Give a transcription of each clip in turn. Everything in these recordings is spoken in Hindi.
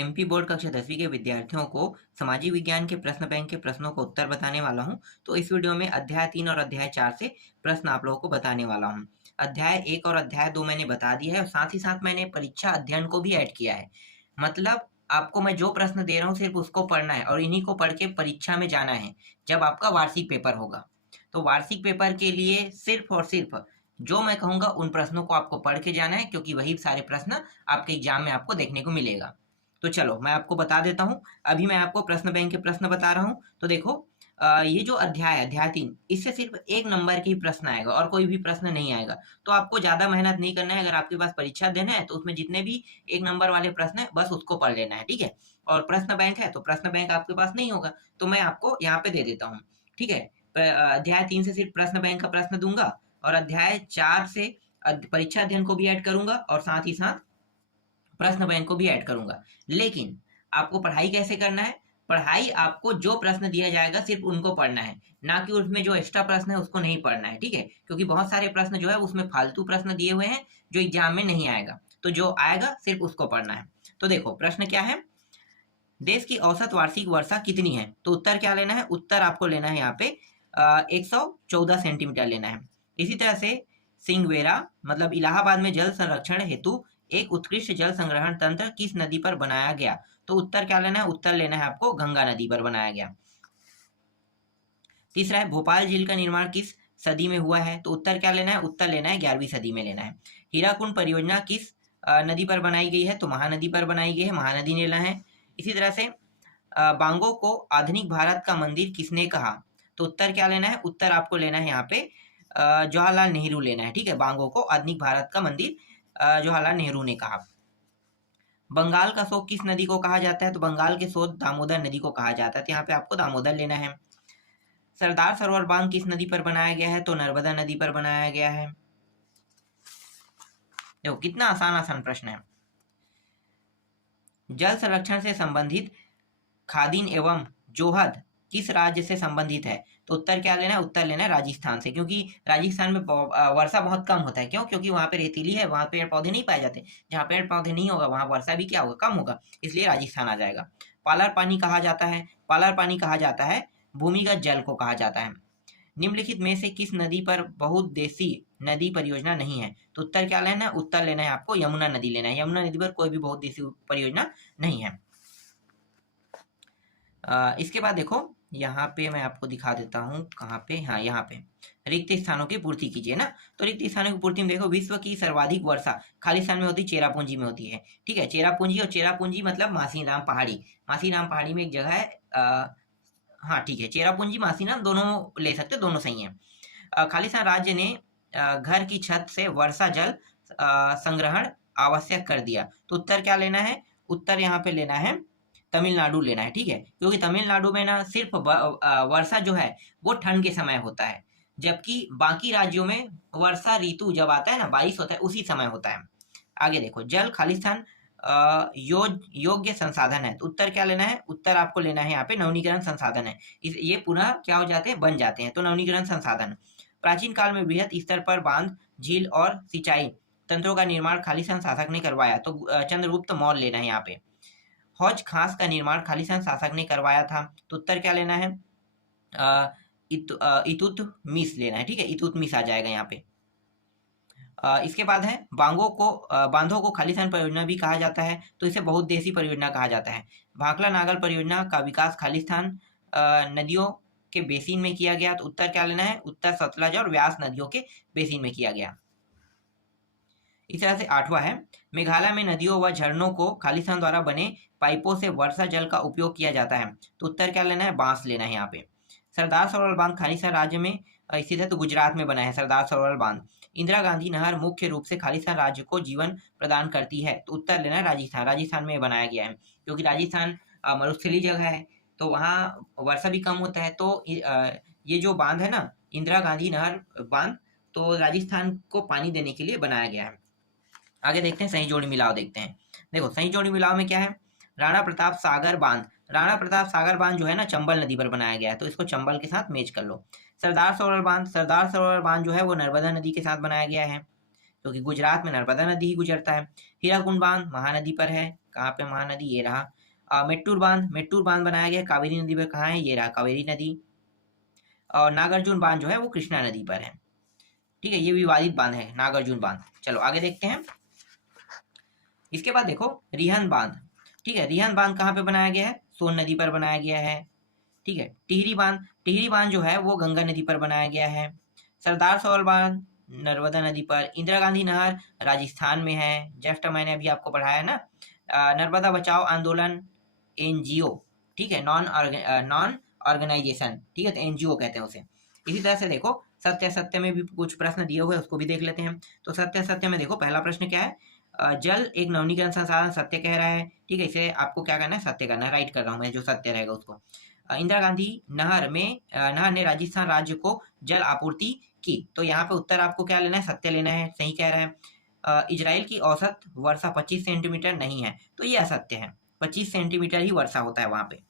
एमपी बोर्ड कक्षा 10वीं के विद्यार्थियों को सामाजिक विज्ञान के प्रश्न बैंक के प्रश्नों को उत्तर बताने वाला हूं। तो इस वीडियो में अध्याय 3 और अध्याय 4 से प्रश्न आप लोगों को बताने वाला हूं। अध्याय 1 और अध्याय 2 मैंने बता दिया है और साथ ही साथ मैंने परीक्षा अध्ययन को भी ऐड किया है। मतलब आपको मैं जो प्रश्न दे रहा हूँ सिर्फ उसको पढ़ना है और इन्हीं को पढ़ के परीक्षा में जाना है जब आपका वार्षिक पेपर होगा। तो वार्षिक पेपर के लिए सिर्फ और सिर्फ जो मैं कहूंगा उन प्रश्नों को आपको पढ़ के जाना है, क्योंकि वही सारे प्रश्न आपके एग्जाम में आपको देखने को मिलेगा। तो चलो मैं आपको बता देता हूँ। अभी मैं आपको प्रश्न बैंक के प्रश्न बता रहा हूँ। तो देखो, ये जो अध्याय 3, इससे सिर्फ 1 नंबर की प्रश्न आएगा और कोई भी प्रश्न नहीं आएगा। तो आपको ज्यादा मेहनत नहीं करना है। अगर आपके पास परीक्षा देना है तो उसमें जितने भी 1 नंबर वाले प्रश्न है बस उसको पढ़ लेना है, ठीक है। और प्रश्न बैंक है तो प्रश्न बैंक आपके पास नहीं होगा, तो मैं आपको यहाँ पे दे देता हूँ, ठीक है। अध्याय 3 से सिर्फ प्रश्न बैंक का प्रश्न दूंगा और अध्याय 4 से परीक्षा अध्ययन को भी ऐड करूंगा और साथ ही साथ प्रश्न बैंक को भी ऐड करूंगा। लेकिन आपको पढ़ाई कैसे करना है? पढ़ाई आपको जो प्रश्न दिया जाएगा सिर्फ उनको पढ़ना है, ना कि उसमें जो एक्स्ट्रा प्रश्न है उसको नहीं पढ़ना है, ठीक है। क्योंकि बहुत सारे प्रश्न जो है उसमें फालतू प्रश्न दिए हुए हैं जो एग्जाम में नहीं आएगा, तो जो आएगा सिर्फ उसको पढ़ना है। तो देखो प्रश्न क्या है, देश की औसत वार्षिक वर्षा कितनी है? तो उत्तर क्या लेना है? उत्तर आपको लेना है यहाँ पे 114 सेंटीमीटर लेना है। इसी तरह से सिंगवेरा मतलब इलाहाबाद में जल संरक्षण हेतु एक उत्कृष्ट जल संग्रहण तंत्र किस नदी पर बनाया गया? तो उत्तर क्या लेना है? उत्तर लेना है आपको गंगा नदी पर बनाया गया। तीसरा है भोपाल झील का निर्माण किस सदी में हुआ है? तो उत्तर क्या लेना है? उत्तर लेना है 11वीं सदी में लेना है। हीराकुंड परियोजना किस नदी पर बनाई गई है? तो महानदी पर बनाई गई है, महानदी लेना है। इसी तरह से बांगो को आधुनिक भारत का मंदिर किसने कहा? तो उत्तर क्या लेना है? उत्तर आपको लेना है यहाँ पे जवाहरलाल नेहरू लेना है, ठीक है। बांगो को आधुनिक भारत का मंदिर जवाहरलाल नेहरू ने कहा। बंगाल का शोक किस नदी को कहा जाता है? तो बंगाल के शोक दामोदर नदी को कहा जाता है, तो यहाँ पे आपको दामोदर लेना है। सरदार सरोवर बांध किस नदी पर बनाया गया है? तो नर्मदा नदी पर बनाया गया है। देखो कितना आसान आसान प्रश्न है। जल संरक्षण से संबंधित खादिन एवं जोहद किस राज्य से संबंधित है? तो उत्तर क्या लेना है? उत्तर लेना है राजस्थान से, क्योंकि राजस्थान में वर्षा बहुत कम होता है। क्यों? क्योंकि वहां पे रेतीली है, वहां पेड़ पौधे नहीं पाए जाते। जहाँ पेड़ पौधे नहीं होगा वहां वर्षा भी क्या होगा? कम होगा, इसलिए राजस्थान आ जाएगा। पालर पानी कहा जाता है? पालर पानी कहा जाता है भूमिगत जल को कहा जाता है। निम्नलिखित में से किस नदी पर बहुउद्देशीय नदी परियोजना नहीं है? तो उत्तर क्या लेना है? उत्तर लेना है आपको यमुना नदी लेना है। यमुना नदी पर कोई भी बहुउद्देशीय परियोजना नहीं है। इसके बाद देखो यहाँ पे मैं आपको दिखा देता हूँ कहाँ पे, हाँ यहाँ पे रिक्त स्थानों की पूर्ति कीजिए ना। तो रिक्त स्थानों की पूर्ति में देखो विश्व की सर्वाधिक वर्षा खाली स्थान में होती है, चेरापूंजी में होती है, ठीक है। चेरापूंजी, और चेरापूंजी मतलब मासीराम पहाड़ी। मासीराम पहाड़ी में एक जगह है, हाँ ठीक है, चेरापूंजी मासीराम दोनों ले सकते, दोनों सही है। खालिस्तान राज्य ने घर की छत से वर्षा जल संग्रहण आवश्यक कर दिया। तो उत्तर क्या लेना है? उत्तर यहाँ पे लेना है तमिलनाडु लेना है, ठीक है। क्योंकि तमिलनाडु में ना सिर्फ वर्षा जो है वो ठंड के समय होता है, जबकि बाकी राज्यों में वर्षा ऋतु जब आता है ना, बारिश होता है, उसी समय होता है। आगे देखो जल खालिस्तान योग्य संसाधन है। तो उत्तर क्या लेना है? उत्तर आपको लेना है यहाँ पे नवीनीकरण संसाधन है। ये पुनः क्या हो जाते हैं? बन जाते हैं, तो नवीनीकरण संसाधन। प्राचीन काल में बृहद स्तर पर बांध, झील और सिंचाई तंत्रों का निर्माण खालिस्तान शासक ने करवाया। तो चंद्रगुप्त मौर्य लेना है यहाँ पे। हौज खास का निर्माण खालिस्तान शासक ने करवाया था। तो उत्तर क्या लेना है? इतुतमिश लेना है, ठीक है। इतुतमिश आ जाएगा यहाँ पे। इसके बाद है बांधों को खालिस्तान परियोजना भी कहा जाता है, तो इसे बहुउद्देशीय परियोजना कहा जाता है। भाखला नागल परियोजना का विकास खालिस्तान नदियों के बेसिन में किया गया। तो उत्तर क्या लेना है? उत्तर सतलज और व्यास नदियों के बेसिन में किया गया। इस तरह से 8वां है मेघालय में नदियों व झरनों को खालिस्तान द्वारा बने पाइपों से वर्षा जल का उपयोग किया जाता है। तो उत्तर क्या लेना है? बांस लेना है यहाँ पे। सरदार सरोवर बांध खालिस्तान राज्य में स्थित है, तो गुजरात में बना है सरदार सरोवर बांध। इंदिरा गांधी नहर मुख्य रूप से खालिस्तान राज्य को जीवन प्रदान करती है। तो उत्तर लेना है राजस्थान। राजस्थान में बनाया गया है, क्योंकि राजस्थान मरुस्थलीय जगह है, तो वहाँ वर्षा भी कम होता है। तो ये जो बांध है ना, इंदिरा गांधी नहर बांध, तो राजस्थान को पानी देने के लिए बनाया गया है। आगे देखते हैं सही जोड़ी मिलाव देखते हैं। देखो सही जोड़ी मिलाव में क्या है? राणा प्रताप सागर बांध। राणा प्रताप सागर बांध जो है ना चंबल नदी पर बनाया गया है, तो इसको चंबल के साथ मैच कर लो। सरदार सरोवर बांध, सरदार सरोवर बांध जो है वो नर्मदा नदी के साथ बनाया गया है, क्योंकि गुजरात में नर्मदा नदी ही गुजरता है। हीराकुंड बांध महानदी पर है, कहाँ पे महानदी, ये रहा। मेट्टूर बांध बनाया गया कावेरी नदी पर, कहाँ है, ये रहा कावेरी नदी। और नागार्जुन बांध जो है वो कृष्णा नदी पर है। ठीक है, ये विवादित बांध है नागार्जुन बांध। चलो आगे देखते हैं। इसके बाद देखो रिहन बांध। ठीक है, रिहन बांध कहाँ पे बनाया गया है, सोन नदी पर बनाया गया है। ठीक है, टिहरी बांध जो है वो गंगा नदी पर बनाया गया है। सरदार सरोवर बांध नर्मदा नदी पर। इंदिरा गांधी नहर राजस्थान में है, जस्ट मैंने अभी आपको पढ़ाया ना। नर्मदा बचाओ आंदोलन एनजीओ, ठीक है, नॉन ऑर्गेनाइजेशन, ठीक है, तो एनजीओ कहते हैं उसे। इसी तरह से देखो सत्य सत्य में भी कुछ प्रश्न दिए हुए हैं, उसको भी देख लेते हैं। तो सत्य सत्य में देखो पहला प्रश्न क्या है, जल एक नवीनीकरण संसाधन सत्य कह रहा है। ठीक है, इसे आपको क्या करना है, सत्य करना है, राइट कर रहा हूँ मैं, जो सत्य रहेगा उसको। इंदिरा गांधी नहर ने राजस्थान राज्य को जल आपूर्ति की, तो यहाँ पे उत्तर आपको क्या लेना है, सत्य लेना है, सही कह रहा है। इजराइल की औसत वर्षा 25 सेंटीमीटर नहीं है, तो ये असत्य है, 25 सेंटीमीटर ही वर्षा होता है वहां पे।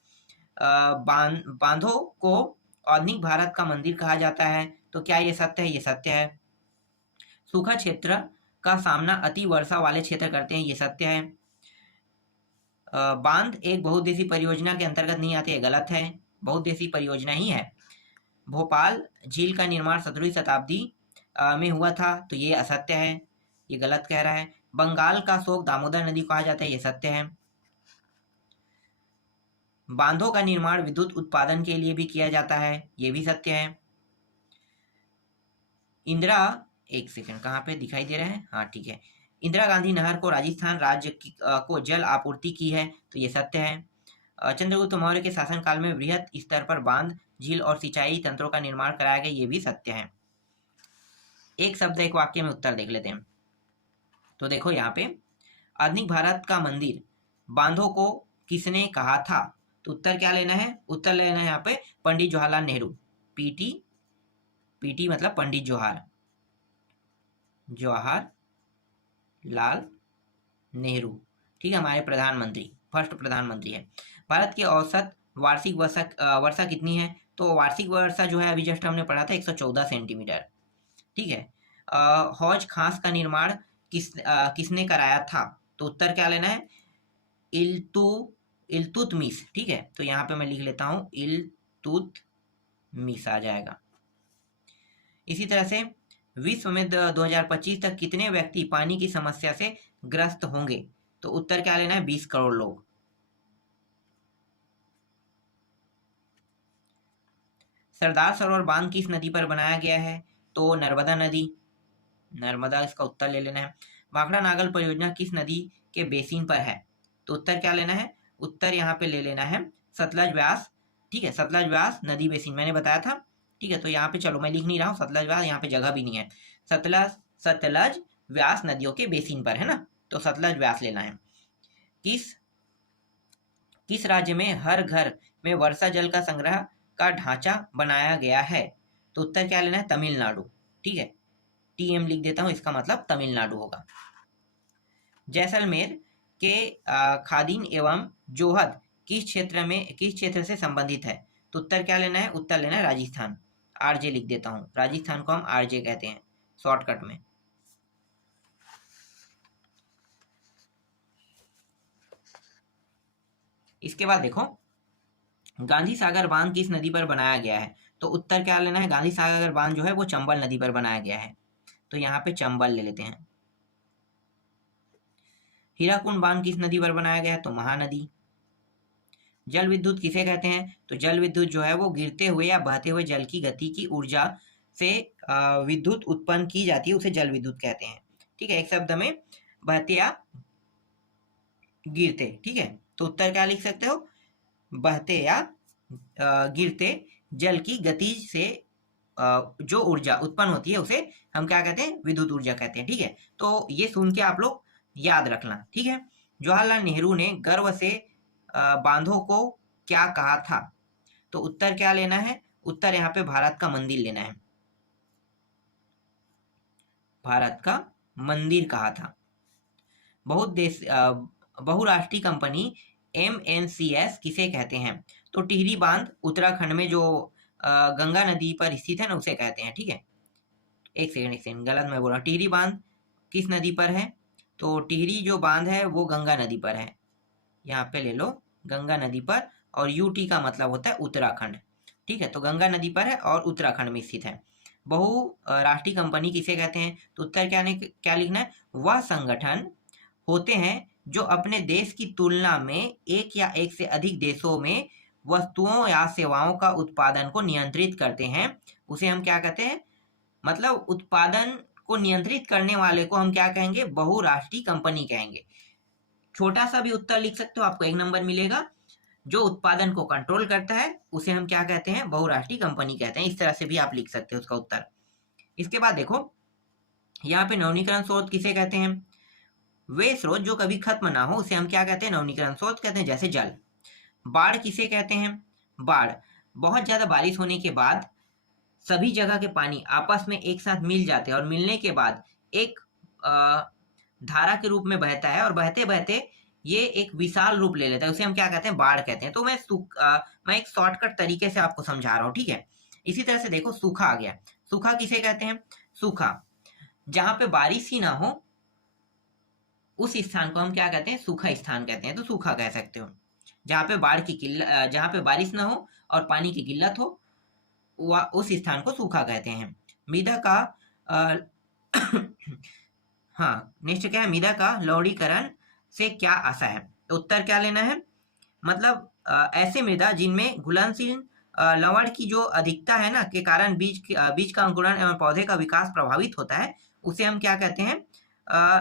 बांधों को आधुनिक भारत का मंदिर कहा जाता है, तो क्या ये सत्य है, ये सत्य है। सूखा क्षेत्र का सामना अति वर्षा वाले क्षेत्र करते हैं, ये सत्य है। बांध एक बहुउद्देशीय परियोजना के अंतर्गत नहीं आते, ये गलत है, बहुउद्देशीय परियोजना ही है। भोपाल झील का निर्माण 17वीं शताब्दी में हुआ था, तो ये असत्य है, ये गलत कह रहा है। बंगाल का शोक दामोदर नदी कहा जाता है, ये सत्य है। बांधों का निर्माण विद्युत उत्पादन के लिए भी किया जाता है, ये भी सत्य है। इंदिरा, एक सेकंड, कहाँ पे दिखाई दे रहा है, हाँ ठीक है, इंदिरा गांधी नहर को राजस्थान राज्य को जल आपूर्ति की है, तो ये सत्य है। चंद्रगुप्त मौर्य के शासनकाल में वृहद स्तर पर बांध, झील और सिंचाई तंत्रों का निर्माण कराया गया, ये भी सत्य है। एक शब्द एक वाक्य में उत्तर देख लेते हैं। तो देखो यहाँ पे, आधुनिक भारत का मंदिर बांधों को किसने कहा था, तो उत्तर क्या लेना है, उत्तर लेना है यहाँ पे पंडित जवाहरलाल नेहरू। पीटी, पीटी मतलब पंडित जवाहरलाल नेहरू, ठीक है, हमारे प्रधानमंत्री, फर्स्ट प्रधानमंत्री है। भारत की औसत वार्षिक वर्षा कितनी है, तो वार्षिक वर्षा जो है अभी जस्ट हमने पढ़ा था 114 सेंटीमीटर। ठीक है, हौज खास का निर्माण किसने कराया था, तो उत्तर क्या लेना है, इल्तुतमिश। ठीक है, तो यहाँ पे मैं लिख लेता हूँ इल्तुतमिश आ जाएगा। इसी तरह से विश्व में 2025 तक कितने व्यक्ति पानी की समस्या से ग्रस्त होंगे, तो उत्तर क्या लेना है, 20 करोड़ लोग। सरदार सरोवर बांध किस नदी पर बनाया गया है, तो नर्मदा नदी, नर्मदा इसका उत्तर ले लेना है। भाखड़ा नागल परियोजना किस नदी के बेसिन पर है, तो उत्तर क्या लेना है, उत्तर यहाँ पे ले लेना है सतलज व्यास। ठीक है, सतलज व्यास नदी बेसिन मैंने बताया था। ठीक है, तो यहाँ पे चलो मैं लिख नहीं रहा हूँ सतलज व्यास, यहाँ पे जगह भी नहीं है। सतलज व्यास नदियों के बेसिन पर है ना, तो सतलज व्यास लेना है। किस राज्य में हर घर में वर्षा जल का संग्रह का ढांचा बनाया गया है, तो उत्तर क्या लेना है, तमिलनाडु। ठीक है, टीएम लिख देता हूं, इसका मतलब तमिलनाडु होगा। जैसलमेर के खादीन एवं जोहद किस क्षेत्र से संबंधित है, तो उत्तर क्या लेना है, उत्तर लेना है राजस्थान। आरजे लिख देता हूं, राजस्थान को हम आरजे कहते हैं शॉर्टकट में। इसके बाद देखो गांधी सागर बांध किस नदी पर बनाया गया है, तो उत्तर क्या लेना है, गांधी सागर बांध जो है वो चंबल नदी पर बनाया गया है, तो यहाँ पे चंबल ले लेते हैं। हीराकुंड बांध किस नदी पर बनाया गया है, तो महानदी। जल विद्युत किसे कहते हैं, तो जल विद्युत जो है वो गिरते हुए या बहते हुए जल की गति की ऊर्जा से विद्युत उत्पन्न की जाती है, उसे जल विद्युत कहते हैं। ठीक है, एक शब्द में बहते या गिरते। ठीक है, तो उत्तर क्या लिख सकते हो, बहते या गिरते जल की गति से जो ऊर्जा उत्पन्न होती है उसे हम क्या कहते हैं, विद्युत ऊर्जा कहते हैं। ठीक है, तो ये सुन के आप लोग याद रखना। ठीक है, जवाहरलाल नेहरू ने गर्व से बांधों को क्या कहा था, तो उत्तर क्या लेना है, उत्तर यहाँ पे भारत का मंदिर लेना है, भारत का मंदिर कहा था। बहुराष्ट्रीय कंपनी MNCS किसे कहते हैं, तो टिहरी बांध उत्तराखंड में जो गंगा नदी पर स्थित है ना, उसे कहते हैं। ठीक है, एक सेकंड गलत मैं बोल रहा हूँ, टिहरी बांध किस नदी पर है, तो टिहरी जो बांध है वो गंगा नदी पर है। यहाँ पे ले लो गंगा नदी पर, और यूटी का मतलब होता है उत्तराखंड। ठीक है, तो गंगा नदी पर है और उत्तराखंड में स्थित है। बहुराष्ट्रीय कंपनी किसे कहते हैं? तो उत्तर क्या लिखना है? वह संगठन होते हैं जो अपने देश की तुलना में एक या एक से अधिक देशों में वस्तुओं या सेवाओं का उत्पादन को नियंत्रित करते हैं। उसे हम क्या कहते हैं? मतलब उत्पादन को नियंत्रित करने वाले को हम क्या कहेंगे? बहुराष्ट्रीय कंपनी कहेंगे। छोटा सा भी उत्तर लिख सकते हो, आपको 1 नंबर मिलेगा। जो उत्पादन को कंट्रोल करता है उसे हम क्या कहते हैं? बहुराष्ट्रीय कंपनी कहते हैं। इस तरह से भी आप लिख सकते हो उसका उत्तर। इसके बाद देखो, यहाँ पे नवीनीकरण स्रोत किसे कहते हैं? वे स्रोत जो कभी खत्म ना हो उसे हम क्या कहते हैं? नवीनीकरण स्रोत कहते हैं, जैसे जल। बाढ़ किसे कहते हैं? बाढ़ बहुत ज्यादा बारिश होने के बाद सभी जगह के पानी आपस में एक साथ मिल जाते हैं और मिलने के बाद एक धारा के रूप में बहता है, और बहते बहते ये एक विशाल रूप ले लेता है, उसे हम क्या कहते हैं? बाढ़ कहते हैं। तो मैं एक शॉर्टकट तरीके से आपको समझा रहा हूँ, ठीक है। इसी तरह से देखो, सूखा आ गया। सूखा किसे कहते हैं? सूखा जहां पे बारिश ही ना हो उस स्थान को हम क्या कहते हैं? सूखा स्थान कहते हैं। तो सूखा कह सकते हो। जहाँ पे जहाँ पे बारिश ना हो और पानी की किल्लत हो, उस स्थान को सूखा कहते हैं। मृदा का आ, हाँ, नेक्स्ट क्या है? मृदा का लवणीकरण से क्या आशा है? तो उत्तर क्या लेना है? मतलब ऐसे मृदा जिनमें घुलनशील लवण की जो अधिकता है ना, के कारण बीज का अंकुरण एवं पौधे का विकास प्रभावित होता है, उसे हम क्या कहते हैं?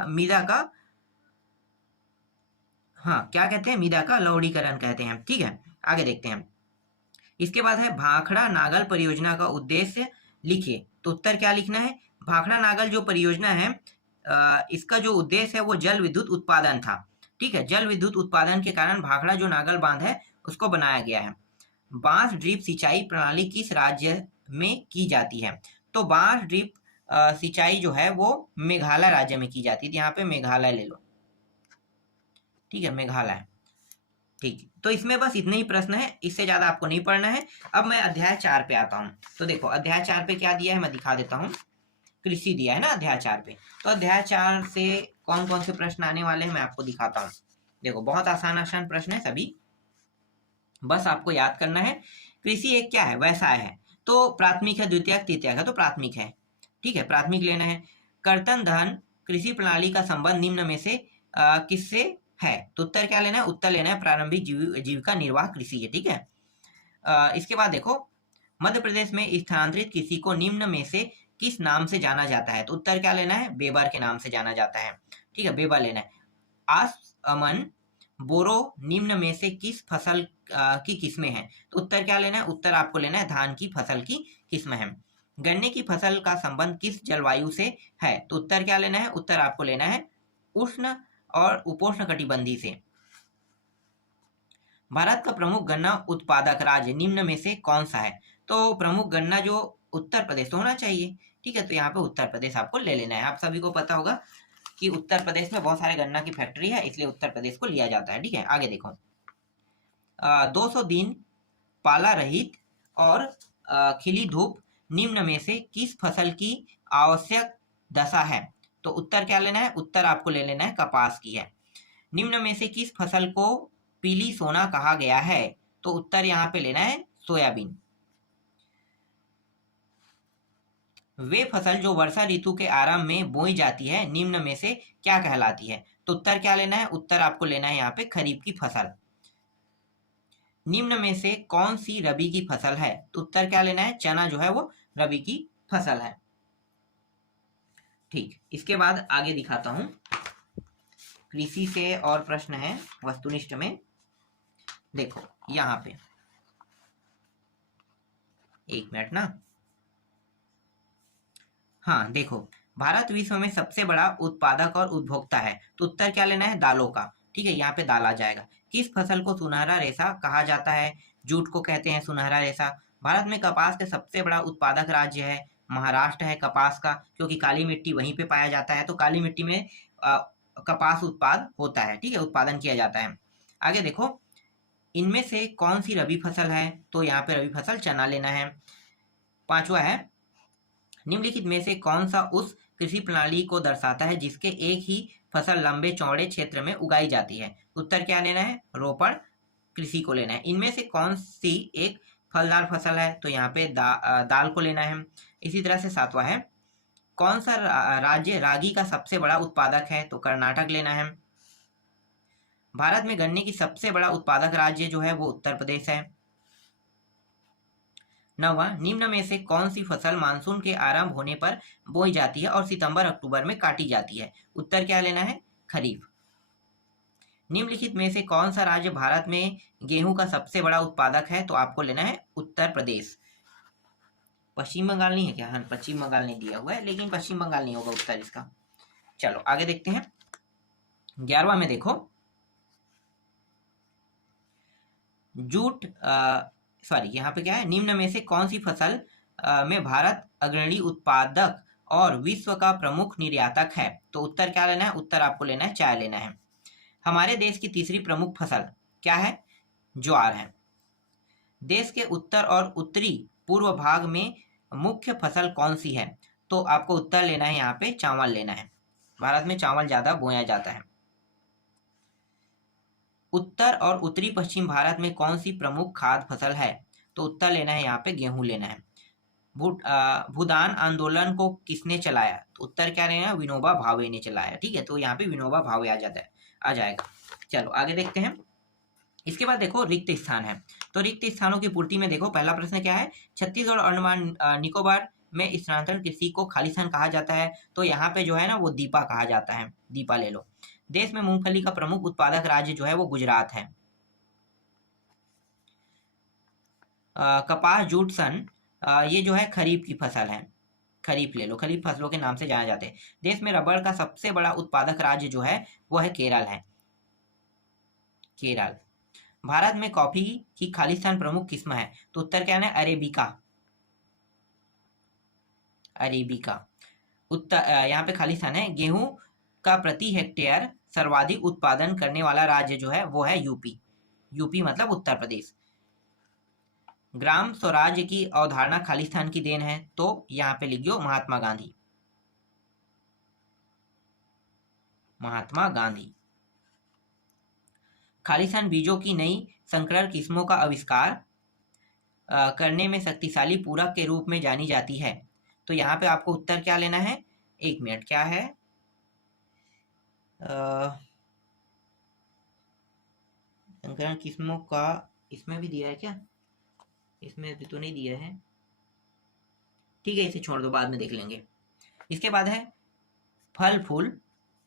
मृदा का, हाँ, क्या कहते हैं? मृदा का लवणीकरण कहते हैं। ठीक है, आगे देखते हैं। इसके बाद है भाखड़ा नागल परियोजना का उद्देश्य लिखिए। तो उत्तर क्या लिखना है? भाखड़ा नागल जो परियोजना है, इसका जो उद्देश्य है वो जल विद्युत उत्पादन था। ठीक है, जल विद्युत उत्पादन के कारण भाखड़ा जो नागल बांध है उसको बनाया गया है। बांस ड्रिप सिंचाई प्रणाली किस राज्य में की जाती है? तो बांस ड्रिप सिंचाई जो है वो मेघालय राज्य में की जाती है। यहाँ पे मेघालय ले लो। ठीक है, मेघालय। ठीक, तो इसमें बस इतने ही प्रश्न है, इससे ज्यादा आपको नहीं पढ़ना है। अब मैं अध्याय 4 पे आता हूँ। तो देखो, अध्याय 4 पे क्या दिया है मैं दिखा देता हूँ। कृषि दिया है ना अध्याय 4 पे। तो अध्याय 4 से कौन कौन से प्रश्न आने वाले हैं मैं आपको दिखाता हूँ। देखो, बहुत आसान आसान प्रश्न है सभी, बस आपको याद करना है। कृषि एक क्या है? व्यवसाय है। तो प्राथमिक है, द्वितीयक, तृतीयक है, तो प्राथमिक है। ठीक है, प्राथमिक लेना है। कर्तन धन कृषि प्रणाली का संबंध निम्न में से किससे है? तो उत्तर क्या लेना है? उत्तर लेना है प्रारंभिक जीविका निर्वाह कृषि है। ठीक है, इसके बाद देखो, मध्य प्रदेश में स्थानांतरित कृषि को निम्न में से किस नाम से जाना जाता है? तो उत्तर क्या लेना है? बेबर के नाम से जाना जाता है। ठीक है, बेबर लेना है। आसमन बोरो निम्न में से किस फसल की किस्में हैं? तो उत्तर क्या लेना है? उत्तर आपको लेना है धान की फसल की किस्म है। गन्ने की फसल का संबंध किस जलवायु से है? तो उत्तर क्या लेना है? उत्तर आपको लेना है उष्ण और उपोष्ण कटिबंधी से। भारत का प्रमुख गन्ना उत्पादक राज्य निम्न में से कौन सा है? तो प्रमुख गन्ना जो उत्तर प्रदेश तो होना चाहिए। ठीक है, तो यहाँ पे उत्तर प्रदेश आपको ले लेना है। आप सभी को पता होगा कि उत्तर प्रदेश में बहुत सारे गन्ना की फैक्ट्री है, इसलिए उत्तर प्रदेश को लिया जाता है। ठीक है, आगे देखो, 200 दिन पाला रहित और खिली धूप निम्न में से किस फसल की आवश्यक दशा है? तो उत्तर क्या लेना है? उत्तर आपको ले लेना है कपास की है। निम्न में से किस फसल को पीली सोना कहा गया है? तो उत्तर यहाँ पे लेना है सोयाबीन। वे फसल जो वर्षा ऋतु के आरंभ में बोई जाती है निम्न में से क्या कहलाती है? तो उत्तर क्या लेना है? उत्तर आपको लेना है यहाँ पे खरीफ की फसल। निम्न में से कौन सी रबी की फसल है? तो उत्तर क्या लेना है? चना जो है वो रबी की फसल है। ठीक, इसके बाद आगे दिखाता हूं। कृषि से और प्रश्न है वस्तुनिष्ठ में। देखो यहाँ पे, एक मिनट ना। हाँ देखो, भारत विश्व में सबसे बड़ा उत्पादक और उपभोक्ता है। तो उत्तर क्या लेना है? दालों का। ठीक है, यहाँ पे दाल आ जाएगा। किस फसल को सुनहरा रेशा कहा जाता है? जूट को कहते हैं सुनहरा रेशा। भारत में कपास के सबसे बड़ा उत्पादक राज्य है महाराष्ट्र है कपास का, क्योंकि काली मिट्टी वहीं पे पाया जाता है। तो काली मिट्टी में कपास उत्पाद होता है। ठीक है, उत्पादन किया जाता है। आगे देखो, इनमें से कौन सी रबी फसल है? तो यहाँ पे रबी फसल चना लेना है। 5वां है, निम्नलिखित में से कौन सा उस कृषि प्रणाली को दर्शाता है जिसके एक ही फसल लंबे चौड़े क्षेत्र में उगाई जाती है? उत्तर क्या लेना है? रोपण कृषि को लेना है। इनमें से कौन सी एक फलदार फसल है? तो यहाँ पे दाल को लेना है। इसी तरह से सातवां है, कौन सा राज्य रागी का सबसे बड़ा उत्पादक है? तो कर्नाटक लेना है। भारत में गन्ने की सबसे बड़ा उत्पादक राज्य जो है वो उत्तर प्रदेश है। नौवां, निम्न में से कौन सी फसल मानसून के आरंभ होने पर बोई जाती है और सितंबर अक्टूबर में काटी जाती है? उत्तर क्या लेना है? खरीफ। निम्नलिखित में से कौन सा राज्य भारत में गेहूं का सबसे बड़ा उत्पादक है? तो आपको लेना है उत्तर प्रदेश। पश्चिम बंगाल नहीं है क्या? हाँ, पश्चिम बंगाल नहीं दिया हुआ है, लेकिन पश्चिम बंगाल नहीं होगा उत्तर इसका। चलो आगे देखते हैं। 11वां में देखो, जूट सॉरी यहाँ पे क्या है, निम्न में से कौन सी फसल में भारत अग्रणी उत्पादक और विश्व का प्रमुख निर्यातक है? तो उत्तर क्या लेना है? उत्तर आपको लेना है चाय लेना है। हमारे देश की तीसरी प्रमुख फसल क्या है? ज्वार है। देश के उत्तर और उत्तरी पूर्व भाग में मुख्य फसल कौन सी है? तो आपको उत्तर लेना है, यहाँ पे चावल लेना है। भारत में चावल ज्यादा बोया जाता है। उत्तर और उत्तरी पश्चिम भारत में कौन सी प्रमुख खाद्य फसल है? तो उत्तर लेना है, यहाँ पे गेहूं लेना है। भूदान आंदोलन को किसने चलाया? तो उत्तर क्या लेना है? विनोबा भावे ने चलाया। ठीक है, तो यहाँ पे विनोबा भावे आ जाएगा। चलो आगे देखते हैं। इसके बाद देखो रिक्त स्थान है, तो रिक्त स्थानों की पूर्ति में देखो पहला प्रश्न क्या है? छत्तीसगढ़ और अंडमान निकोबार में स्थानांतरण कृषि को खालिस्तान कहा जाता है? तो यहाँ पे जो है ना वो दीपा कहा जाता है, दीपा ले लो। देश में मूंगफली का प्रमुख उत्पादक राज्य जो है वो गुजरात है। कपास, जूट, सन ये जो है खरीफ की फसल है, खरीफ ले लो, खरीफ फसलों के नाम से जाने जाते हैं। देश में रबड़ का सबसे बड़ा उत्पादक राज्य जो है वो है केरल है, केरल। भारत में कॉफी की खालिस्तान प्रमुख किस्म है? तो उत्तर क्या है? Arabica, arabica. उत्तर यहाँ पे खालिस्तान है। गेहूं का प्रति हेक्टेयर सर्वाधिक उत्पादन करने वाला राज्य जो है वो है यूपी, यूपी मतलब उत्तर प्रदेश। ग्राम स्वराज्य की अवधारणा खालिस्तान की देन है? तो यहाँ पे लिख दो महात्मा गांधी, महात्मा गांधी। खालिस्तान बीजों की नई संकरण किस्मों का आविष्कार करने में शक्तिशाली पूरक के रूप में जानी जाती है? तो यहाँ पे आपको उत्तर क्या लेना है? एक मिनट, क्या है? संकरण किस्मों का इसमें भी दिया है क्या? इसमें भी तो नहीं दिया है। ठीक है, इसे छोड़ दो, बाद में देख लेंगे। इसके बाद है फल फूल।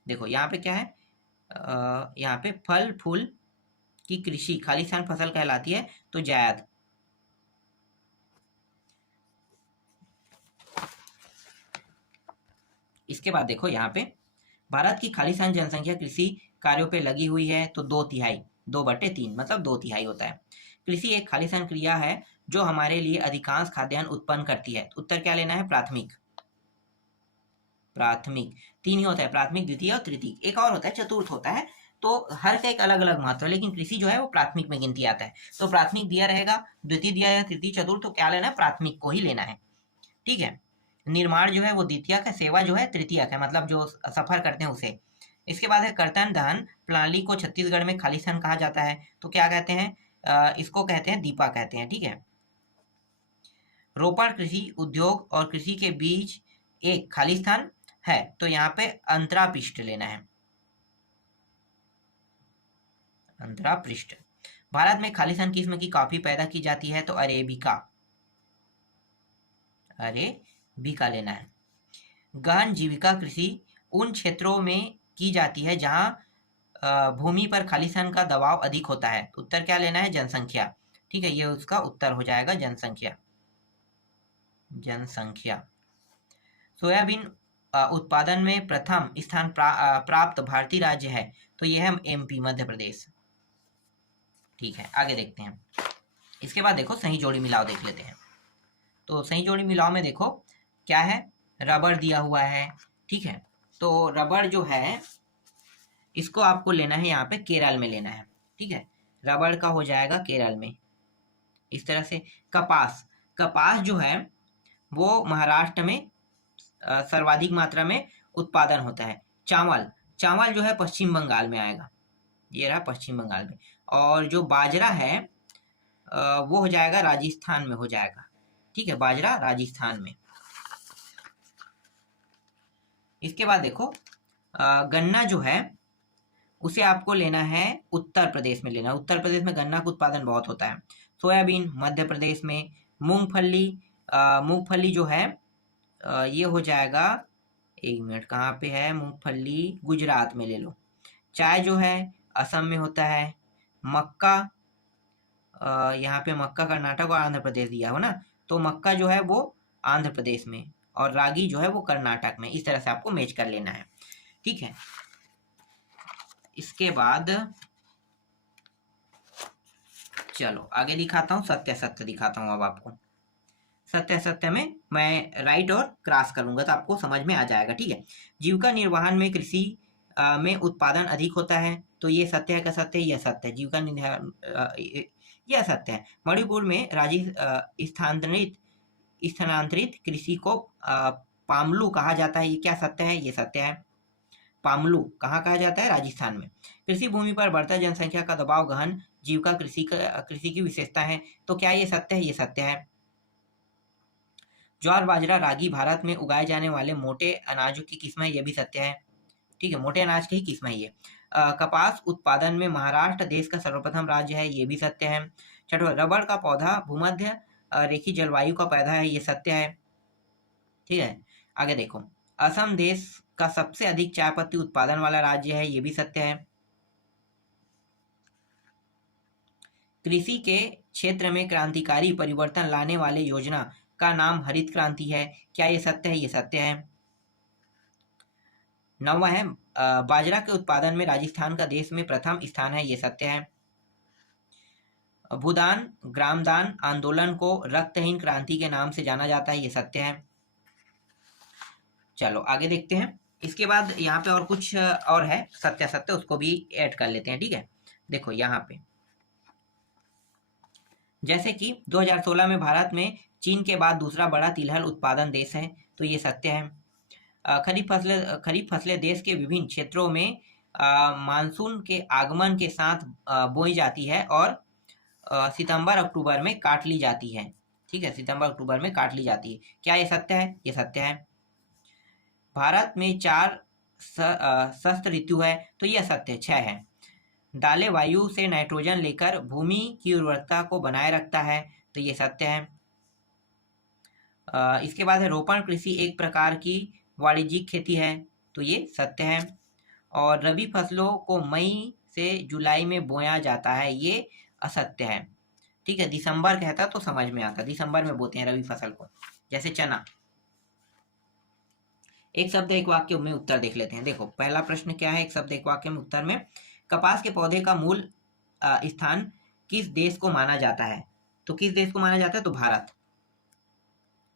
देखो यहाँ पे क्या है? यहाँ पे फल फूल की कृषि खालिस्तान फसल कहलाती है? तो जायद। इसके बाद देखो यहाँ पे भारत की खालिस्तान जनसंख्या कृषि कार्यों पे लगी हुई है? तो 2/3, 2/3 मतलब 2/3 होता है। कृषि एक खालिस्तान क्रिया है जो हमारे लिए अधिकांश खाद्यान्न उत्पन्न करती है? उत्तर क्या लेना है? प्राथमिक, प्राथमिक। 3 ही होता है, प्राथमिक, द्वितीय और तृतीय। एक और होता है चतुर्थ होता है, तो हर का एक अलग अलग महत्व है, लेकिन कृषि जो है वो प्राथमिक में गिनती आता है। तो प्राथमिक दिया रहेगा, द्वितीय दिया है, तृतीय, चतुर्थ, तो क्या लेना है? प्राथमिक को ही लेना है। ठीक है। निर्माण जो है वो द्वितीयक है, सेवा जो है तृतीयक है, मतलब जो सफर करते हैं उसे। इसके बाद है कर्तन दहन प्रणाली को छत्तीसगढ़ में खालिस्तान कहा जाता है? तो क्या कहते हैं? इसको कहते हैं दीपा कहते हैं। ठीक है। रोपण कृषि उद्योग और कृषि के बीच एक खालिस्तान है? तो यहाँ पे अंतरापृष्ठ लेना है, अंतरापृष्ठ। भारत में खालिस्तान किस्म की कॉफी पैदा की जाती है? तो अरेबिका, अरेबिका लेना है। गहन जीविका कृषि उन क्षेत्रों में की जाती है जहां भूमि पर खालिस्तान का दबाव अधिक होता है? उत्तर क्या लेना है? जनसंख्या। ठीक है, ये उसका उत्तर हो जाएगा, जनसंख्या, जनसंख्या। सोयाबीन उत्पादन में प्रथम स्थान प्राप्त भारतीय राज्य है? तो यह है एमपी, मध्य प्रदेश। ठीक है, आगे देखते हैं। इसके बाद देखो सही जोड़ी मिलाओ देख लेते हैं। तो सही जोड़ी मिलाओ में देखो क्या है? रबड़ दिया हुआ है। ठीक है, तो रबड़ जो है इसको आपको लेना है यहाँ पे केरल में लेना है। ठीक है, रबड़ का हो जाएगा केरल में। इस तरह से कपास, कपास जो है वो महाराष्ट्र में सर्वाधिक मात्रा में उत्पादन होता है। चावल, चावल जो है पश्चिम बंगाल में आएगा, ये रहा पश्चिम बंगाल में। और जो बाजरा है वो हो जाएगा राजस्थान में हो जाएगा, ठीक है, बाजरा राजस्थान में। इसके बाद देखो गन्ना जो है उसे आपको लेना है उत्तर प्रदेश में लेना है। उत्तर प्रदेश में गन्ना का उत्पादन बहुत होता है। सोयाबीन मध्य प्रदेश में, मूंगफली मूंगफली जो है ये हो जाएगा, एक मिनट कहाँ पे है मूंगफली, गुजरात में ले लो। चाय जो है असम में होता है। मक्का यहाँ पे मक्का कर्नाटक और आंध्र प्रदेश दिया हो ना, तो मक्का जो है वो आंध्र प्रदेश में और रागी जो है वो कर्नाटक में। इस तरह से आपको मैच कर लेना है, ठीक है। इसके बाद चलो आगे दिखाता हूँ, सत्य सत्य दिखाता हूँ अब आपको। सत्य सत्य में मैं राइट और क्रॉस करूंगा तो आपको समझ में आ जाएगा, ठीक है। जीविका निर्वाहन में कृषि में उत्पादन अधिक होता है, तो ये सत्य है का सत्य, यह सत्य है। जीविका निर्वाहन यह सत्य है। मणिपुर में स्थानांतरित कृषि को पामलू कहा जाता है, ये क्या सत्य है, ये सत्य है। पामलू कहाँ कहा जाता है, राजस्थान में। कृषि भूमि पर बढ़ता जनसंख्या का दबाव गहन जीविका कृषि की विशेषता है, तो क्या ये सत्य है, ये सत्य है। ज्वार बाजरा रागी भारत में उगाए जाने वाले मोटे अनाजों की किस्म है, यह भी सत्य है, ठीक है, मोटे अनाज की ही किस्म है ये। कपास उत्पादन में महाराष्ट्र देश का सर्वप्रथम राज्य है, ये भी सत्य है। छठवां, रबड़ का पौधा भूमध्य रेखीय जलवायु का पौधा है, ये सत्य है, ठीक है। आगे देखो, असम देश का सबसे अधिक चाय पत्ती उत्पादन वाला राज्य है, ये भी सत्य है। कृषि के क्षेत्र में क्रांतिकारी परिवर्तन लाने वाले योजना का नाम हरित क्रांति है, क्या ये सत्य है, ये सत्य है। नौवां है बाजरा के उत्पादन में राजस्थान का देश में प्रथम स्थान है, ये सत्य है। भूदान ग्रामदान आंदोलन को रक्तहीन क्रांति के नाम से जाना जाता है, ये सत्य है। चलो आगे देखते हैं। इसके बाद यहाँ पे और कुछ और है सत्य सत्य, उसको भी ऐड कर लेते हैं, ठीक है। देखो यहाँ पे जैसे कि 2016 में भारत में चीन के बाद दूसरा बड़ा तिलहन उत्पादन देश है, तो ये सत्य है। खरीफ फसलें देश के विभिन्न क्षेत्रों में मानसून के आगमन के साथ बोई जाती है और सितंबर अक्टूबर में काट ली जाती है, ठीक है, सितंबर अक्टूबर में काट ली जाती है, क्या ये सत्य है, ये सत्य है। भारत में 4 शस्त्र ऋतु है, तो यह सत्य, 6 है। दालें वायु से नाइट्रोजन लेकर भूमि की उर्वरकता को बनाए रखता है, तो ये सत्य है। इसके बाद है रोपण कृषि एक प्रकार की वाणिज्यिक खेती है, तो ये सत्य है। और रबी फसलों को मई से जुलाई में बोया जाता है, ये असत्य है, ठीक है। दिसंबर कहता तो समझ में आता, दिसंबर में बोते हैं रबी फसल को, जैसे चना। एक शब्द एक वाक्य में उत्तर देख लेते हैं। देखो पहला प्रश्न क्या है, एक शब्द एक वाक्य में उत्तर में, कपास के पौधे का मूल स्थान किस देश को माना जाता है, तो किस देश को माना जाता है, तो भारत,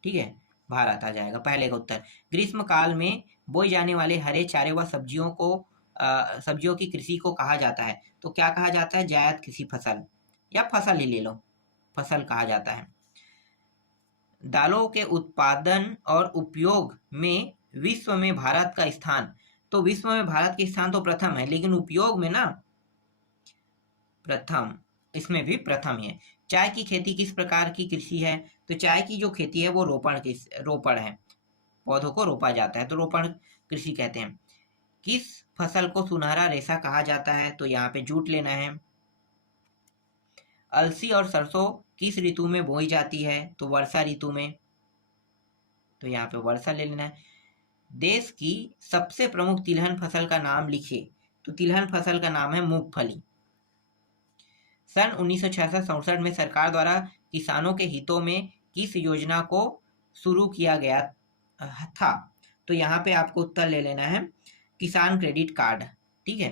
ठीक है, भारत आ जाएगा पहले का उत्तर। ग्रीष्म काल में बोई जाने वाले हरे चारे व सब्जियों की कृषि को कहा जाता है, तो क्या कहा जाता है, जायद कृषि फसल, या फसल ही ले लो, फसल कहा जाता है। दालों के उत्पादन और उपयोग में विश्व में भारत का स्थान, तो विश्व में भारत का स्थान तो प्रथम है, लेकिन उपयोग में ना प्रथम, इसमें भी प्रथम ही है। चाय की खेती किस प्रकार की कृषि है, तो चाय की जो खेती है वो रोपण है, पौधों को रोपा जाता है, तो रोपण कृषि कहते हैं। किस फसल को सुनहरा रेशा कहा जाता है, तो यहाँ पे जूट लेना है। अलसी और सरसों किस ऋतु में बोई जाती है, तो वर्षा ऋतु में, तो यहाँ पे वर्षा ले लेना है। देश की सबसे प्रमुख तिलहन फसल का नाम लिखिए, तो तिलहन फसल का नाम है मूंगफली। सन 1966-67 में सरकार द्वारा किसानों के हितों में किस योजना को शुरू किया गया था, तो यहाँ पे आपको उत्तर ले लेना है किसान क्रेडिट कार्ड, ठीक है,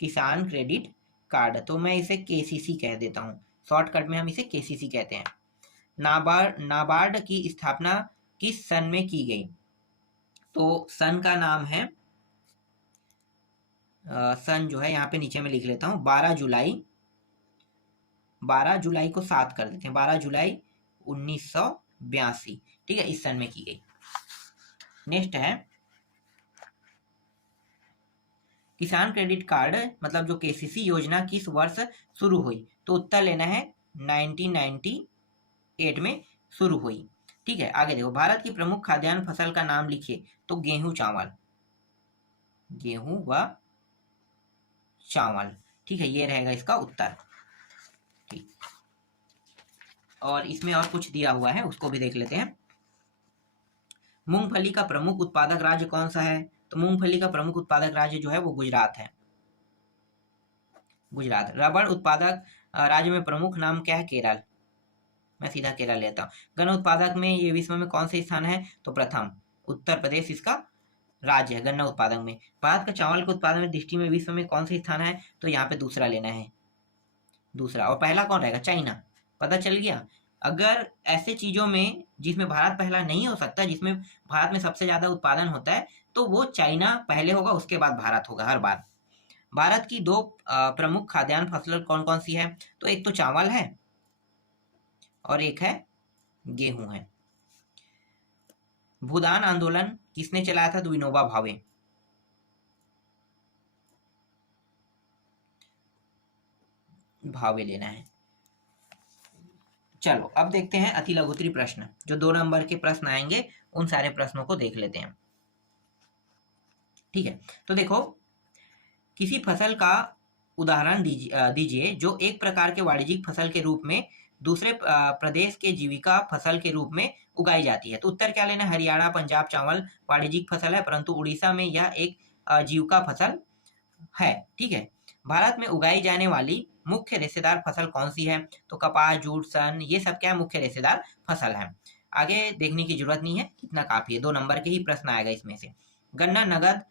किसान क्रेडिट कार्ड, तो मैं इसे केसीसी कह देता हूँ, शॉर्टकट में हम इसे केसीसी कहते हैं। नाबार्ड की स्थापना किस सन में की गई, तो सन का नाम है सन जो है यहाँ पे नीचे में लिख लेता हूँ 12 जुलाई को 7 कर देते हैं, 12 जुलाई 1982, ठीक है, इस सन में की गई। नेक्स्ट है किसान क्रेडिट कार्ड मतलब जो केसीसी योजना किस वर्ष शुरू हुई? तो उत्तर लेना है 1998 में शुरू हुई। ठीक है, आगे देखो, भारत की प्रमुख खाद्यान्न फसल का नाम लिखिए। तो गेहूं चावल, गेहूं व चावल। ठीक है, ये रहेगा इसका उत्तर। ठीक, और इसमें और कुछ दिया हुआ है, उसको भी देख लेते हैं। मूंगफली का प्रमुख उत्पादक राज्य कौन सा है? तो मूंगफली का प्रमुख उत्पादक राज्य जो है वो गुजरात है, गुजरात। रबड़ उत्पादक राज्य में प्रमुख नाम क्या है? केरल। मैं सीधा केरल लेता हूँ। गन्ना उत्पादक में ये विश्व में कौन से स्थान है? तो प्रथम। उत्तर प्रदेश इसका राज्य है गन्ना उत्पादन में। भारत का चावल के उत्पादन में दृष्टि में विश्व में कौन से स्थान है? तो यहाँ पे दूसरा लेना है, दूसरा। और पहला कौन रहेगा? चाइना। पता चल गया। अगर ऐसे चीजों में जिसमें भारत पहला नहीं हो सकता, जिसमें भारत में सबसे ज्यादा उत्पादन होता है, तो वो चाइना पहले होगा, उसके बाद भारत होगा हर बार। भारत की दो प्रमुख खाद्यान्न फसलें कौन कौन सी है? तो एक तो चावल है और एक है गेहूं है। भूदान आंदोलन किसने चलाया था? तो विनोबा भावे। भावे लेना है। चलो अब देखते हैं अति लघुत्तरी प्रश्न, जो 2 नंबर के प्रश्न आएंगे उन सारे प्रश्नों को देख लेते हैं। ठीक है, तो देखो, किसी फसल का उदाहरण दीजिए जो एक प्रकार के वाणिज्यिक फसल के रूप में दूसरे प्रदेश के जीविका फसल के रूप में उगाई जाती है। तो उत्तर क्या लेना? हरियाणा, पंजाब चावल वाणिज्यिक फसल है, परंतु उड़ीसा में यह एक जीविका फसल है। ठीक है, भारत में उगाई जाने वाली मुख्य रेशेदार फसल कौन सी है? तो कपास, जूट, सन, ये सब क्या मुख्य रेशेदार फसल है। आगे देखने की जरूरत नहीं है, इतना काफी है। 2 नंबर के ही प्रश्न आएगा इसमें से। गन्ना नगद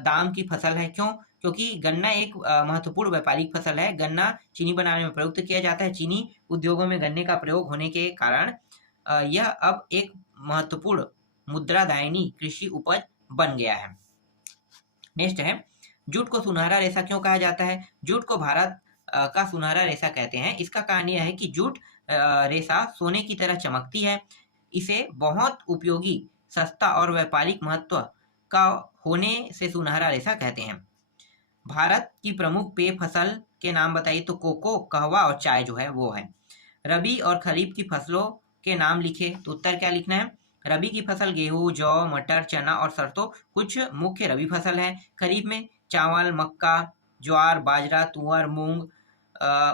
दाम की फसल है, क्यों? क्योंकि गन्ना एक महत्वपूर्ण व्यापारिक फसल है। गन्ना चीनी बनाने में प्रयुक्त किया जाता है। चीनी उद्योगों में गन्ने का प्रयोग होने के कारण यह अब एक महत्वपूर्ण मुद्रादायनी कृषि उपज बन गया है। नेक्स्ट है, जूट को सुनहरा रेशा क्यों कहा जाता है? जूट को भारत का सुनहरा रेशा कहते हैं। इसका कारण यह है कि जूट रेशा सोने की तरह चमकती है। इसे बहुत उपयोगी, सस्ता और व्यापारिक महत्व का होने से सुनहरा रेशा कहते हैं। भारत की प्रमुख पेय फसल के नाम बताइए। तो कोको, कहवा और चाय जो है वो है। रबी और खरीफ की फसलों के नाम लिखे। तो उत्तर क्या लिखना है? रबी की फसल गेहूं, जौ, मटर, चना और सरसों कुछ मुख्य रबी फसल है। खरीफ में चावल, मक्का, ज्वार, बाजरा, तुअर, मूंग,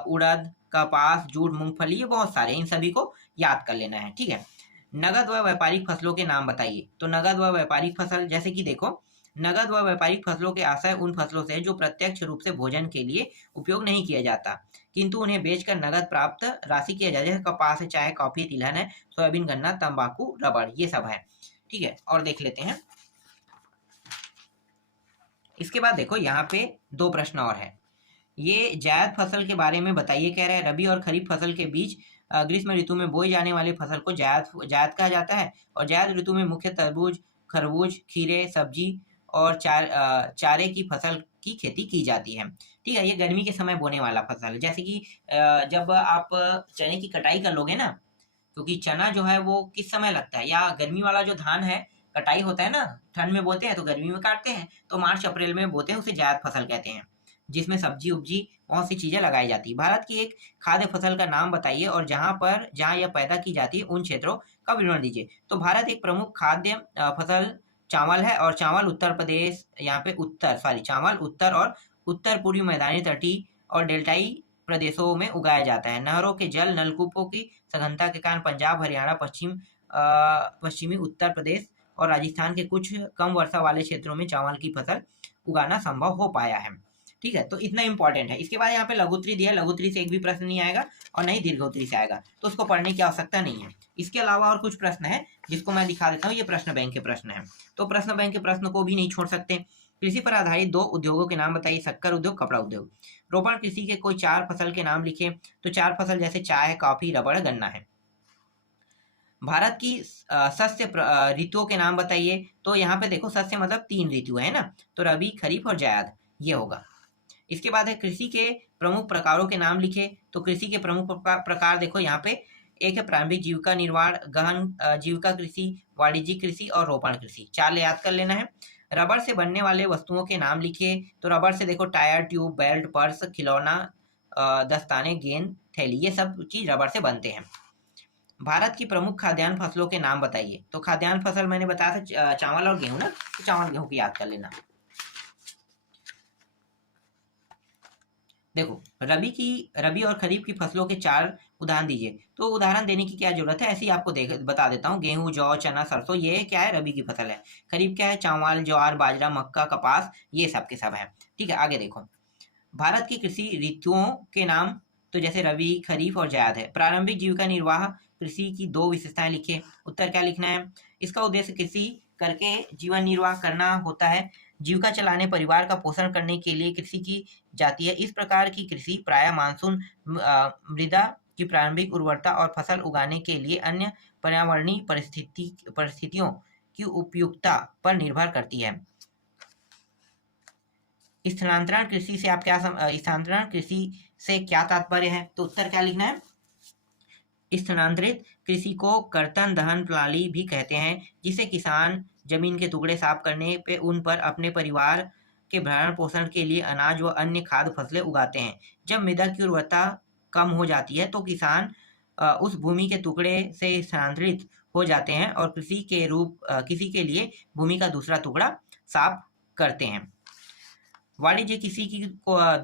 उड़द, कपास, जूट, मूंगफली, ये बहुत सारे, इन सभी को याद कर लेना है। ठीक है, नगद व व्यापारिक फसलों के नाम बताइए। तो नगद व व्यापारिक फसल, जैसे कि देखो, नगद व व्यापारिक फसलों के आशय उन फसलों से जो प्रत्यक्ष रूप से भोजन के लिए उपयोग नहीं किया जाता, किंतु उन्हें बेचकर नगद प्राप्त राशि किया जाए। जैसे कपास है, चाय, कॉफी, तिलहन है, सोयाबीन, गन्ना, तंबाकू, रबड़, ये सब है। ठीक है, और देख लेते हैं। इसके बाद देखो, यहाँ पे 2 प्रश्न और है। ये जायद फसल के बारे में बताइए, कह रहे हैं रबी और खरीफ फसल के बीच ग्रीष्म ऋतु में बोई जाने वाली फसल को जायद कहा जाता है। और जायद ऋतु में मुख्य तरबूज, खरबूज, खीरे, सब्जी और चारे की फसल की खेती की जाती है। ठीक है, ये गर्मी के समय बोने वाला फसल है। जैसे कि जब आप चने की कटाई कर लोगे ना, क्योंकि चना जो है वो किस समय लगता है, या गर्मी वाला जो धान है कटाई होता है ना, ठंड में बोते हैं तो गर्मी में काटते हैं, तो मार्च अप्रैल में बोते हैं, उसे जायद फसल कहते हैं, जिसमें सब्जी उब्जी बहुत सी चीजें लगाई जाती है। भारत की एक खाद्य फसल का नाम बताइए और जहाँ यह पैदा की जाती है उन क्षेत्रों का विवरण दीजिए। तो भारत एक प्रमुख खाद्य फसल चावल है, और चावल उत्तर प्रदेश, यहाँ पे चावल उत्तर और उत्तर पूर्वी मैदानी तटीय और डेल्टाई प्रदेशों में उगाया जाता है। नहरों के जल नलकूपों की सघनता के कारण पंजाब, हरियाणा, पश्चिमी उत्तर प्रदेश और राजस्थान के कुछ कम वर्षा वाले क्षेत्रों में चावल की फसल उगाना संभव हो पाया है। ठीक है, तो इतना इंपॉर्टेंट है। इसके बाद यहाँ पे लघुत्तरी दिया है, लघुत्तरी से एक भी प्रश्न नहीं आएगा और नहीं दीर्घोत्तरी से आएगा, तो उसको पढ़ने की आवश्यकता नहीं है। इसके अलावा और कुछ प्रश्न है जिसको मैं दिखा देता हूँ, ये प्रश्न बैंक के प्रश्न है, तो प्रश्न बैंक के प्रश्न को भी नहीं छोड़ सकते। कृषि पर आधारित 2 उद्योगों के नाम बताइए। शक्कर उद्योग, कपड़ा उद्योग। रोपण कृषि के कोई 4 फसल के नाम लिखे। तो 4 फसल जैसे चाय, कॉफी, रबड़, गन्ना है। भारत की शस्य ऋतुओं के नाम बताइए। तो यहाँ पे देखो, शस्य मतलब 3 ऋतु है ना, तो रबी, खरीफ और जायद, ये होगा। इसके बाद है कृषि के प्रमुख प्रकारों के नाम लिखे। तो कृषि के प्रमुख प्रकार देखो यहाँ पे, एक है प्रारंभिक जीविका निर्वाह, गहन जीविका कृषि, वाणिज्यिक कृषि और रोपण कृषि। 4 याद कर लेना है। रबर से बनने वाले वस्तुओं के नाम लिखिए। तो रबर से देखो टायर, ट्यूब, बेल्ट, पर्स, खिलौना, दस्ताने, गेंद, थैली, ये सब चीज रबर से बनते हैं। भारत की प्रमुख खाद्यान्न फसलों के नाम बताइए। तो खाद्यान्न फसल मैंने बताया था चावल और गेहूं ना, तो चावल गेहूं की याद कर लेना। देखो रबी और खरीफ की फसलों के 4 उदाहरण दीजिए। तो उदाहरण देने की क्या जरूरत है, ऐसे ही आपको बता देता हूँ। गेहूं, जौ, चना, सरसों, ये क्या है, रबी की फसल है। खरीफ क्या है, चावल, ज्वार, बाजरा, मक्का, कपास, ये सब के सब है। ठीक है, आगे देखो। भारत की कृषि ऋतुओं के नाम, तो जैसे रवि, खरीफ और जायद है। प्रारंभिक जीविका निर्वाह कृषि की 2 विशेषताएं लिखिए। उत्तर क्या लिखना है, इसका उद्देश्य कृषि करके जीवन निर्वाह करना होता है। जीविका चलाने, परिवार का पोषण करने के लिए कृषि की जाती है। इस प्रकार की कृषि प्रायः मानसून, मृदा की प्रारंभिक उर्वरता और फसल उगाने के लिए अन्य पर्यावरणीय परिस्थितियों की उपयुक्तता पर निर्भर करती है। स्थानांतरण कृषि से आप क्या स्थानांतरण कृषि से क्या तात्पर्य है, तो उत्तर क्या लिखना है। स्थानांतरित कृषि को कर्तन दहन प्रणाली भी कहते हैं, जिसे किसान जमीन के टुकड़े साफ करने पे उन पर अपने परिवार के भरण पोषण के लिए अनाज व अन्य खाद्य फसलें उगाते हैं। जब मृदा की उर्वरता कम हो जाती है तो किसान उस भूमि के टुकड़े से स्थानांतरित हो जाते हैं और किसी के लिए भूमि का दूसरा टुकड़ा साफ करते हैं। वाणिज्य कृषि की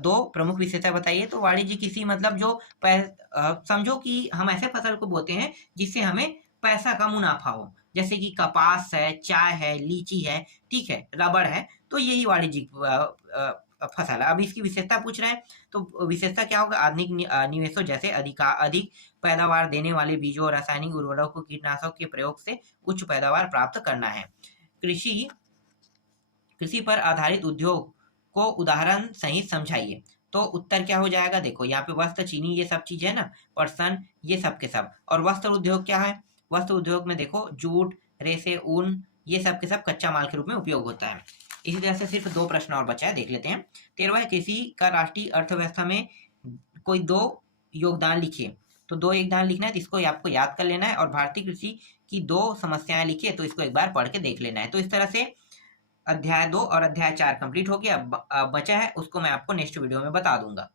2 प्रमुख विशेषता बताइए। तो वाणिज्य कृषि मतलब जो समझो कि हम ऐसे फसल को बोते हैं जिससे हमें पैसा का मुनाफा हो, जैसे कि कपास है, चाय है, लीची है, ठीक है, रबर है, तो यही वाणिज्यिक फसल है। अब इसकी विशेषता पूछ रहे हैं, तो विशेषता क्या होगा, आधुनिक निवेशों जैसे अधिक पैदावार देने वाले बीजों, रासायनिक उर्वरकों, कीटनाशकों के प्रयोग से उच्च पैदावार प्राप्त करना है। कृषि पर आधारित उद्योग को उदाहरण सहित समझाइए। तो उत्तर क्या हो जाएगा, देखो यहाँ पे वस्त्र, चीनी, ये सब चीज है ना, पर्सन, ये सब के सब। और वस्त्र उद्योग क्या है, वस्त्र उद्योग में देखो जूट, रेशे, ऊन, ये सब के सब कच्चा माल के रूप में उपयोग होता है। इसी तरह से सिर्फ 2 प्रश्न और बचा है, देख लेते हैं। 13वां है, कृषि का राष्ट्रीय अर्थव्यवस्था में कोई 2 योगदान लिखिए। तो 2 योगदान लिखना है, तो इसको आपको याद कर लेना है। और भारतीय कृषि की 2 समस्याएं लिखिए, तो इसको एक बार पढ़ के देख लेना है। तो इस तरह से अध्याय 2 और अध्याय 4 कंप्लीट हो गया। बचा है उसको मैं आपको नेक्स्ट वीडियो में बता दूंगा।